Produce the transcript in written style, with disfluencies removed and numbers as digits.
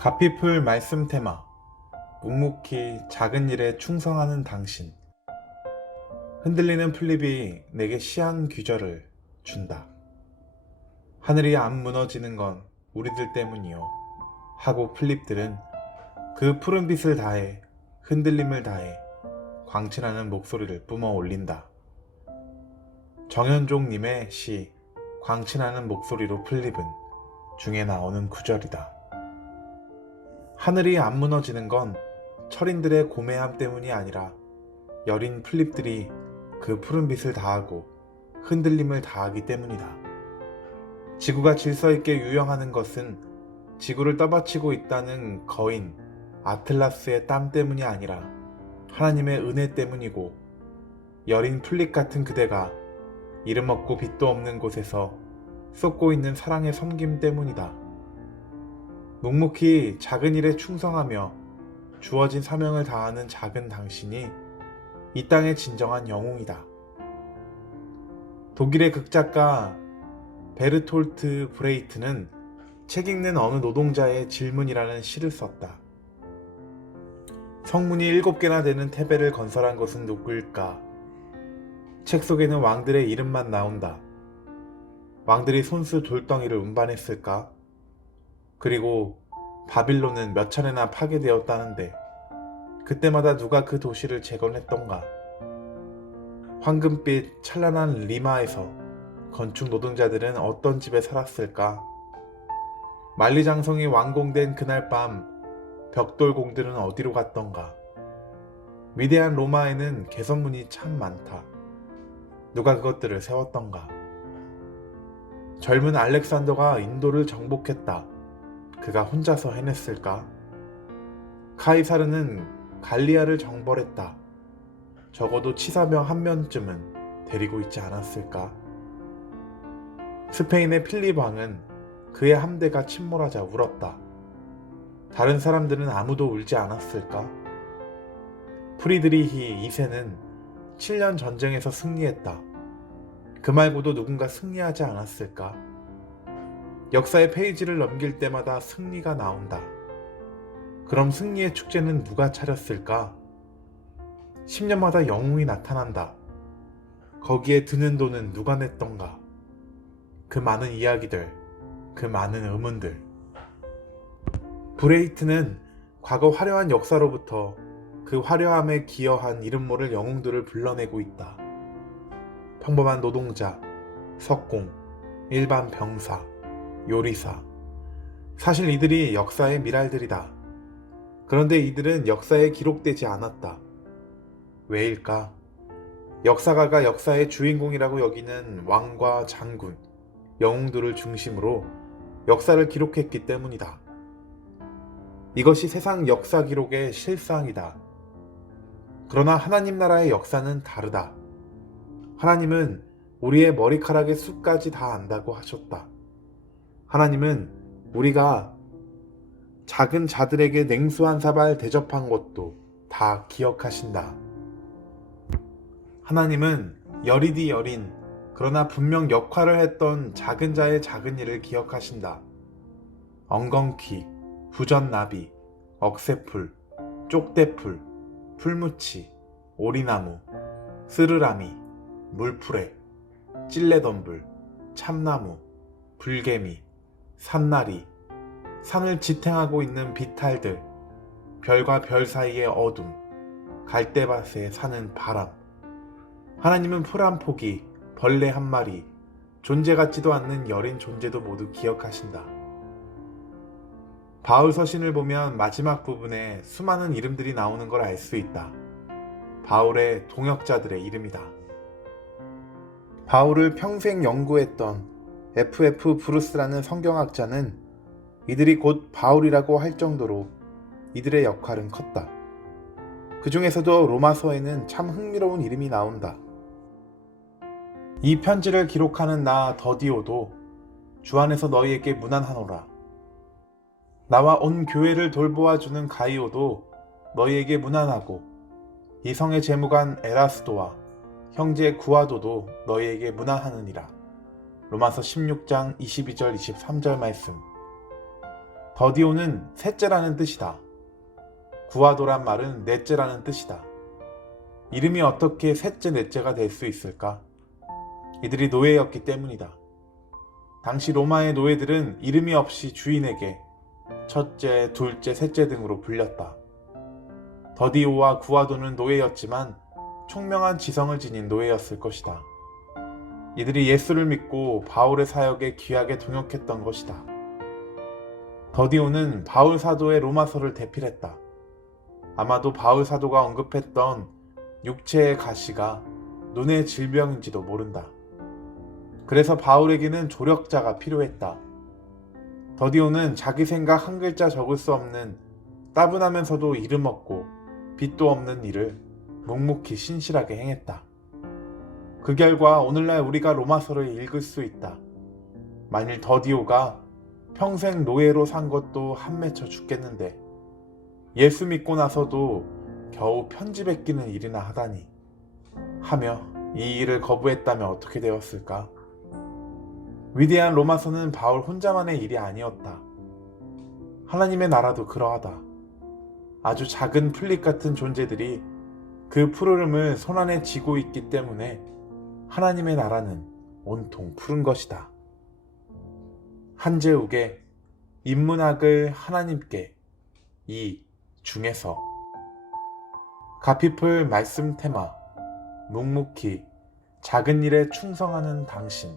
가피풀 말씀 테마. 묵묵히 작은 일에 충성하는 당신. 흔들리는 풀잎이 내게 시한 귀절을 준다. 하늘이 안 무너지는 건 우리들 때문이요 하고 풀잎들은 그 푸른 빛을 다해 흔들림을 다해 광친하는 목소리를 뿜어 올린다. 정현종님의 시 광친하는 목소리로 풀잎은 중에 나오는 구절이다. 하늘이 안 무너지는 건 철인들의 고매함 때문이 아니라 여린 풀잎들이 그 푸른 빛을 다하고 흔들림을 다하기 때문이다. 지구가 질서있게 유영하는 것은 지구를 떠받치고 있다는 거인 아틀라스의 땀 때문이 아니라 하나님의 은혜 때문이고, 여린 풀잎 같은 그대가 이름 없고 빛도 없는 곳에서 쏟고 있는 사랑의 섬김 때문이다. 묵묵히 작은 일에 충성하며 주어진 사명을 다하는 작은 당신이 이 땅의 진정한 영웅이다. 독일의 극작가 베르톨트 브레이트는 책 읽는 어느 노동자의 질문이라는 시를 썼다. 성문이 7개나 되는 테베를 건설한 것은 누구일까? 책 속에는 왕들의 이름만 나온다. 왕들이 손수 돌덩이를 운반했을까? 그리고 바빌론은 몇 차례나 파괴되었다는데 그때마다 누가 그 도시를 재건했던가? 황금빛 찬란한 리마에서 건축 노동자들은 어떤 집에 살았을까? 만리장성이 완공된 그날 밤 벽돌 공들은 어디로 갔던가? 위대한 로마에는 개선문이 참 많다. 누가 그것들을 세웠던가? 젊은 알렉산더가 인도를 정복했다. 그가 혼자서 해냈을까? 카이사르는 갈리아를 정벌했다. 적어도 치사병 한 명쯤은 데리고 있지 않았을까? 스페인의 필립 왕은 그의 함대가 침몰하자 울었다. 다른 사람들은 아무도 울지 않았을까? 프리드리히 2세는 7년 전쟁에서 승리했다. 그 말고도 누군가 승리하지 않았을까? 역사의 페이지를 넘길 때마다 승리가 나온다. 그럼 승리의 축제는 누가 차렸을까? 10년마다 영웅이 나타난다. 거기에 드는 돈은 누가 냈던가? 그 많은 이야기들, 그 많은 의문들. 브레이트는 과거 화려한 역사로부터 그 화려함에 기여한 이름 모를 영웅들을 불러내고 있다. 평범한 노동자, 석공, 일반 병사, 요리사. 사실 이들이 역사의 미랄들이다. 그런데 이들은 역사에 기록되지 않았다. 왜일까? 역사가가 역사의 주인공이라고 여기는 왕과 장군, 영웅들을 중심으로 역사를 기록했기 때문이다. 이것이 세상 역사 기록의 실상이다. 그러나 하나님 나라의 역사는 다르다. 하나님은 우리의 머리카락의 숱까지 다 안다고 하셨다. 하나님은 우리가 작은 자들에게 냉수 한 사발 대접한 것도 다 기억하신다. 하나님은 여리디 여린, 그러나 분명 역할을 했던 작은 자의 작은 일을 기억하신다. 엉겅퀴, 부전나비, 억새풀, 쪽대풀, 풀무치, 오리나무, 스르라미, 물풀에, 찔레덤불, 참나무, 불개미, 산나리, 산을 지탱하고 있는 비탈들, 별과 별 사이의 어둠, 갈대밭에 사는 바람. 하나님은 풀 한 포기, 벌레 한 마리, 존재 같지도 않는 여린 존재도 모두 기억하신다. 바울 서신을 보면 마지막 부분에 수많은 이름들이 나오는 걸 알 수 있다. 바울의 동역자들의 이름이다. 바울을 평생 연구했던 F.F. 브루스라는 성경학자는 이들이 곧 바울이라고 할 정도로 이들의 역할은 컸다. 그 중에서도 로마서에는 참 흥미로운 이름이 나온다. 이 편지를 기록하는 나 더디오도 주 안에서 너희에게 문안하노라. 나와 온 교회를 돌보아주는 가이오도 너희에게 문안하고, 이 성의 재무관 에라스도와 형제 구아도도 너희에게 문안하느니라. 로마서 16장 22절 23절 말씀. 더디오는 셋째라는 뜻이다. 구아도란 말은 넷째라는 뜻이다. 이름이 어떻게 셋째, 넷째가 될 수 있을까? 이들이 노예였기 때문이다. 당시 로마의 노예들은 이름이 없이 주인에게 첫째, 둘째, 셋째 등으로 불렸다. 더디오와 구아도는 노예였지만 총명한 지성을 지닌 노예였을 것이다. 이들이 예수를 믿고 바울의 사역에 귀하게 동역했던 것이다. 더디오는 바울 사도의 로마서를 대필했다. 아마도 바울 사도가 언급했던 육체의 가시가 눈의 질병인지도 모른다. 그래서 바울에게는 조력자가 필요했다. 더디오는 자기 생각 한 글자 적을 수 없는 따분하면서도 이름 없고 빚도 없는 일을 묵묵히 신실하게 행했다. 그 결과 오늘날 우리가 로마서를 읽을 수 있다. 만일 더디오가 평생 노예로 산 것도 한맺혀 죽겠는데 예수 믿고 나서도 겨우 편지 베끼는 일이나 하다니 하며 이 일을 거부했다면 어떻게 되었을까? 위대한 로마서는 바울 혼자만의 일이 아니었다. 하나님의 나라도 그러하다. 아주 작은 풀잎 같은 존재들이 그 푸르름을 손안에 쥐고 있기 때문에 하나님의 나라는 온통 푸른 것이다. 한재욱의 인문학을 하나님께 이 중에서 가피풀 말씀 테마 묵묵히 작은 일에 충성하는 당신